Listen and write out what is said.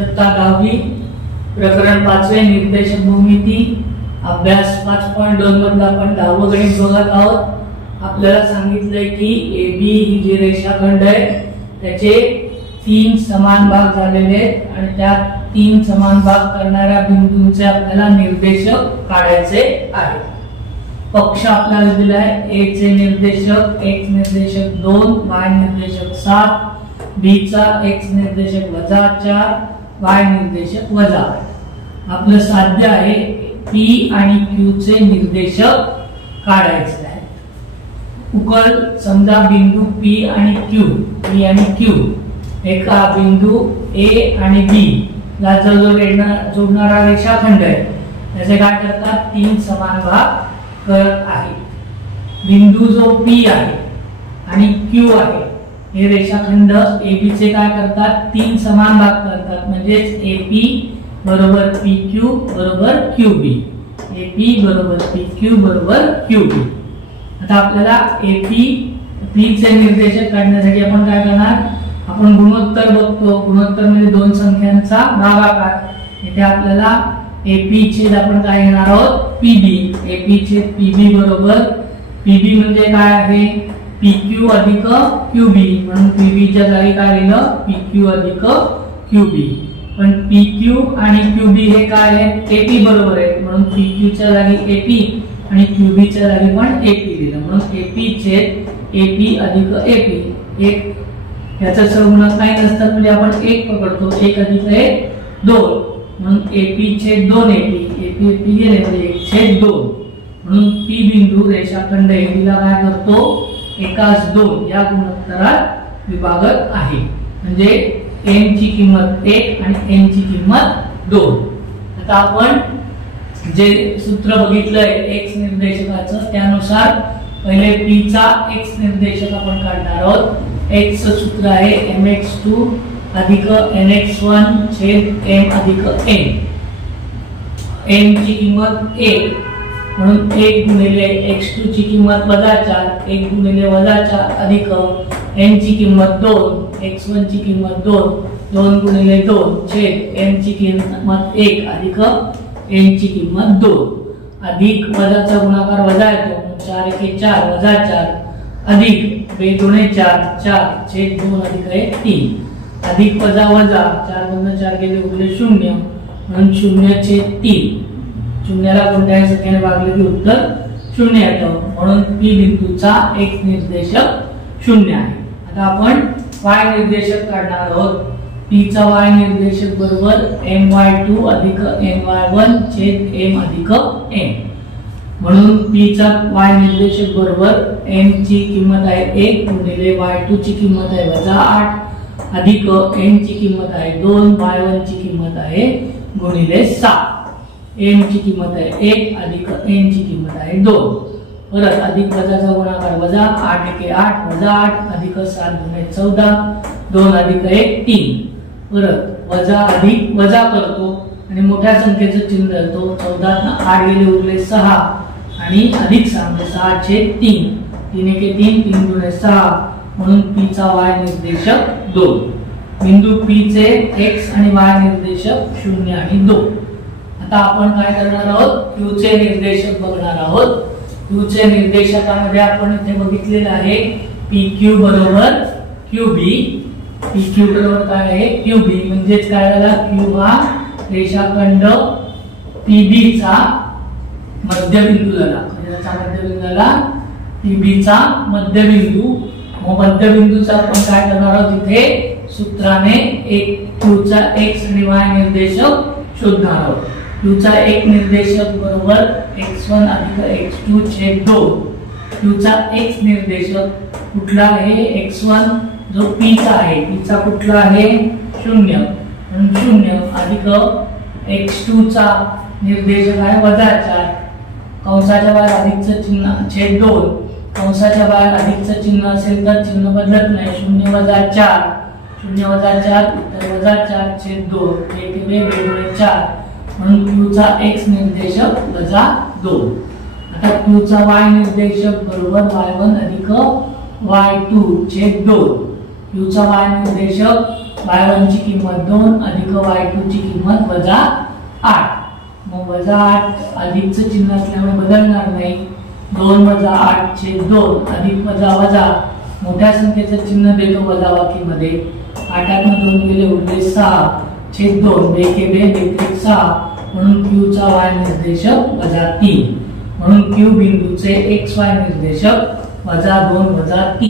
इयत्ता 10वी प्रकरण 5 निर्देशक भूमिती अभ्यास 5.2 मधला आपण 10व गणित बघत आहोत। आपल्याला सांगितलंय की AB ही जी रेषाखंड आहे त्याचे 3 समान भाग झालेले आहेत आणि त्या 3 समान भाग करणाऱ्या बिंदूंचे आपल्याला निर्देशक काढायचे आहेत। पक्ष आपल्याला दिला आहे A चे निर्देशक x निर्देशक 2, y निर्देशक 7, B चा x निर्देशक -4, y निर्देशक -8। आपलं साध्य आहे P आणि Q चे निर्देशक काढायचे आहेत। उकल समजा बिंदू P आणि Q एका बिंदू A आणि B ला जोडणारा रेषाखंड आहे त्याचे काय करतात 3 समान भाग करत आहे। बिंदू जो P आहे आणि Q आहे हे रेषाखंड AB चे काय करतात 3 समान भाग करतात म्हणजे AP बरोबर PQ बरोबर QB, AP बरोबर PQ बरोबर QB। आता आपल्याला P चे निर्देशक काढण्यासाठी आपण काय करणार, आपण गुणोत्तर बघतो। गुणोत्तर म्हणजे दोन संख्यांचा भागाकार। इथे आपल्याला AP छेद आपण काय घेणार आहोत PB, AP छेद PB बरोबर PB म्हणजे काय आहे PQ अधिक QB, म्हणून PB च्या जागी काय लिहिलं PQ अधिक QB। पण PQ आणि QB हे काय आहे AP बरोबर आहे म्हणून PQ च्या जागी AP आणि QB च्या जागी पण AP लिहिलं म्हणून AP छेद AP अधिक AP। एक याचा सहगुणक काही नसतात म्हणजे आपण 1 पकडतो, 1 अधिक 1 2 म्हणून AP छेद 2 AP गेले म्हणजे 1 छेद 2 म्हणून P बिंदू रेषाखंड AB ला काय करतो 1:2 या गुणोत्तरात विभागत आहे। म्हणजे m ची किंमत 1 आणि n ची किंमत 2। आता आपण जे सूत्र बघितलंय x निर्देशकाचं त्यानुसार पहिले P चा x निर्देशक आपण काढणार आहोत। x चं सूत्र आहे mx2 अधिक nx1 छेद m अधिक n। m ची किंमत 1 म्हणून 1 गुणिले x2 ची किंमत -4, 1 गुणिले -4 अधिक n ची किंमत 2, x1 ची किंमत 2, 2 गुणिले 2 छेद m ची किंमत 1 अधिक n ची किंमत 2 अधिक वजाचा गुणाकार वजा येतो 4 1 4 -4 अधिक 2 2 4 4 छेद 2 अधिक 1 3 अधिक वजा 4 गुणिले 4 गेले उरले 0 म्हणून 0 छेद 3। शून्याला कोणत्याही संख्येने भागले की उत्तर 0 येतं म्हणून P बिंदूचा x निर्देशक 0 आहे। आता आपण y निर्देशक काढणार आहोत। P चा y निर्देशक बरोबर my2 अधिक my1 छेद m अधिक n म्हणून P चा y निर्देशक बरोबर m ची किंमत आहे 1 गुणिले y2 ची किंमत आहे -8 अधिक n ची किंमत आहे 2, y1 ची किंमत आहे गुणिले 7। m ची किंमत आहे 1 अधिक n ची किंमत आहे 2। परत अधिक वजाचा गुणाकार वजा 8 1 8 8 अधिक 7 गुणिले 14 2 अधिक 1 3 परत वजा अधिक वजा करतो आणि मोठ्या संख्येचं चिन्ह धरतो 14 ना 8 गेले उरले 6 आणि अधिक 6 म्हणजे 6 छेद 3 3 1 3 3 गुणिले 6 म्हणून P चा y निर्देशक 2। बिंदू P चे x आणि y निर्देशक 0 आणि 2। आता आपण काय करणार आहोत Q चे निर्देशक बघणार आहोत। Q चे निर्देशकामध्ये आपण इथे बघितलेलं आहे PQ बरोबर QB, PQ बरोबर काय आहे QB म्हणजे काय झाला Q हा रेषाखंड PB चा मध्यबिंदू झाला। याचा मध्यबिंदू झाला PB चा मध्यबिंदू। मग मध्यबिंदूचा आपण काय करणार आहोत इथे सूत्राने Q चा x आणि y निर्देशक शोधणार आहोत। Q चा एक निर्देशक बरोबर x1 अधिक x2 छेद 2। Q चा x निर्देशक कुठला आहे x1 जो P चा आहे P चा कुठला आहे 0 म्हणून 0 अधिक x2 चा निर्देशक आहे -4 कंसाच्या बाहेर अधिकचं चिन्ह छेद 2 कंसाच्या बाहेर अधिकचं चिन्ह असेल तर चिन्ह बदलत नाही 0 - 4 0 - 4 उत्तर -4 छेद 2 1 2 4 म्हणून Q चा x निर्देशक -2। आता Q चा y निर्देशक बरोबर y1 अधिक y2 छेद 2। Q चा y निर्देशक y1 ची किंमत 2 अधिक y2 ची किंमत -8. मग -8 अधिकचं चिन्ह असल्यामुळे बदलणार नाही. 2 - 8 छेद 2 अधिक वजा मोठ्या संख्येचं चिन्ह देतो वजाबाकीमध्ये. 8 2 गेले उरले 6 छेद 2 बेके बेत्रिक 6 म्हणून q चा y निर्देशक -3. म्हणून q बिंदूचे xy निर्देशक -2 - 3.